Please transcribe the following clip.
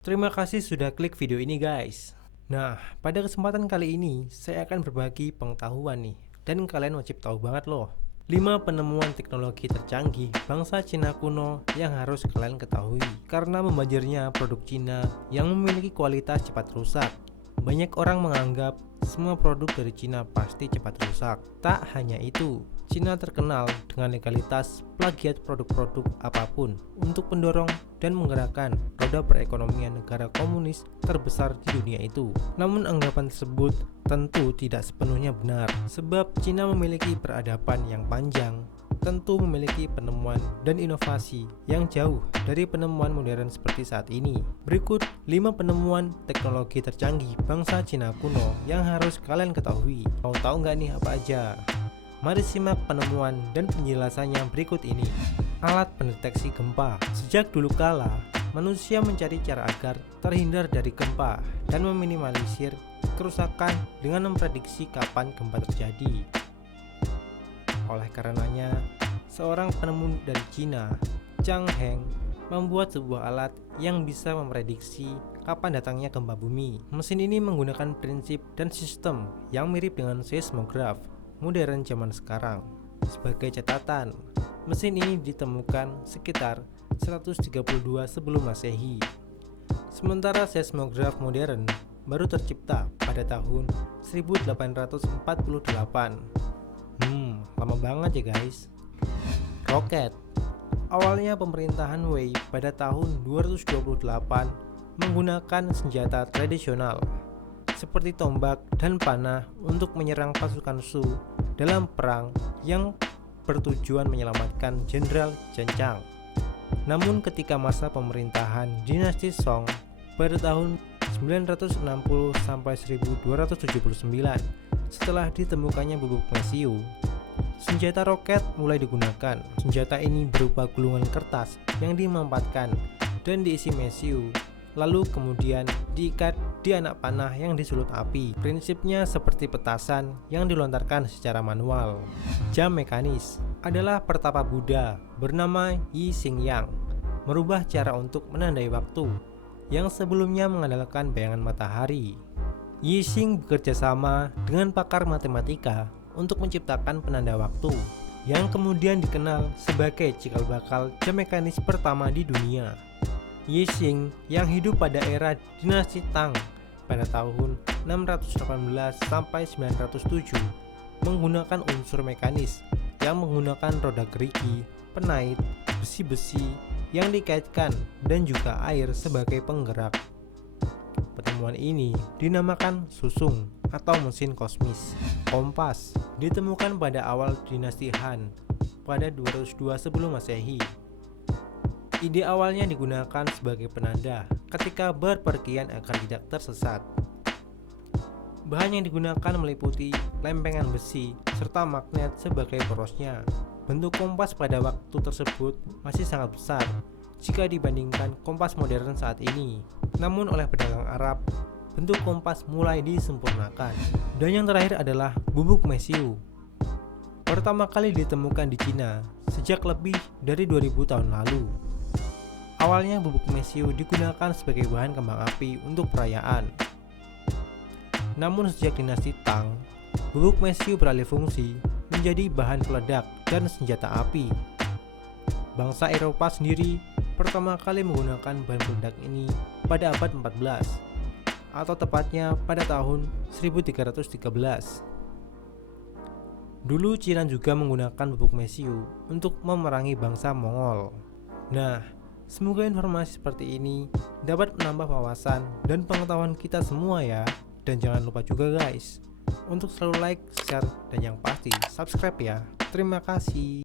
Terima kasih sudah klik video ini guys. Nah, pada kesempatan kali ini saya akan berbagi pengetahuan nih. Dan kalian wajib tahu banget loh 5 penemuan teknologi tercanggih bangsa Cina kuno yang harus kalian ketahui. Karena membanjirnya produk Cina yang memiliki kualitas cepat rusak. Banyak orang menganggap semua produk dari Cina pasti cepat rusak. Tak hanya itu, Cina terkenal dengan legalitas plagiat produk-produk apapun untuk mendorong dan menggerakkan roda perekonomian negara komunis terbesar di dunia itu. Namun anggapan tersebut tentu tidak sepenuhnya benar, sebab Cina memiliki peradaban yang panjang, tentu memiliki penemuan dan inovasi yang jauh dari penemuan modern seperti saat ini. Berikut 5 penemuan teknologi tercanggih bangsa Cina kuno yang harus kalian ketahui. Mau tahu nggak nih apa aja? Mari simak penemuan dan penjelasannya berikut ini. Alat pendeteksi gempa. Sejak dulu kala, manusia mencari cara agar terhindar dari gempa dan meminimalisir kerusakan dengan memprediksi kapan gempa terjadi. Oleh karenanya, seorang penemu dari Cina, Zhang Heng, membuat sebuah alat yang bisa memprediksi kapan datangnya gempa bumi. Mesin ini menggunakan prinsip dan sistem yang mirip dengan seismograf modern zaman sekarang. Sebagai catatan, mesin ini ditemukan sekitar 132 sebelum Masehi. Sementara seismograf modern baru tercipta pada tahun 1848. Lama banget ya guys. Roket. Awalnya pemerintahan Wei pada tahun 228 menggunakan senjata tradisional seperti tombak dan panah untuk menyerang pasukan Shu dalam perang yang bertujuan menyelamatkan Jenderal Chen Chang. Namun ketika masa pemerintahan dinasti Song pada tahun 960 sampai 1279, setelah ditemukannya bubuk mesiu, senjata roket mulai digunakan. Senjata ini berupa gulungan kertas yang dimampatkan dan diisi mesiu, lalu kemudian diikat di anak panah yang disulut api. Prinsipnya seperti petasan yang dilontarkan secara manual. Jam mekanis adalah pertapa Buddha bernama Yi Xingyang merubah cara untuk menandai waktu yang sebelumnya mengandalkan bayangan matahari. Yi Xing bekerja sama dengan pakar matematika untuk menciptakan penanda waktu yang kemudian dikenal sebagai cikal bakal jam mekanis pertama di dunia. Yi Xing yang hidup pada era dinasti Tang pada tahun 618 sampai 907 menggunakan unsur mekanis yang menggunakan roda gerigi, penait, besi-besi yang dikaitkan dan juga air sebagai penggerak. Pertemuan ini dinamakan susung atau mesin kosmis. Kompas ditemukan pada awal dinasti Han pada 202 sebelum Masehi. Ide awalnya digunakan sebagai penanda ketika berpergian agar tidak tersesat. Bahan yang digunakan meliputi lempengan besi serta magnet sebagai porosnya. Bentuk kompas pada waktu tersebut masih sangat besar jika dibandingkan kompas modern saat ini. Namun oleh pedagang Arab, bentuk kompas mulai disempurnakan. Dan yang terakhir adalah bubuk mesiu. Pertama kali ditemukan di Cina sejak lebih dari 2000 tahun lalu. Awalnya bubuk mesiu digunakan sebagai bahan kembang api untuk perayaan. Namun sejak dinasti Tang, bubuk mesiu beralih fungsi menjadi bahan peledak dan senjata api. Bangsa Eropa sendiri pertama kali menggunakan bahan peledak ini pada abad 14, atau tepatnya pada tahun 1313. Dulu Cina juga menggunakan bubuk mesiu untuk memerangi bangsa Mongol. Nah, semoga informasi seperti ini dapat menambah wawasan dan pengetahuan kita semua ya. Dan jangan lupa juga guys, untuk selalu like, share, dan yang pasti subscribe ya. Terima kasih.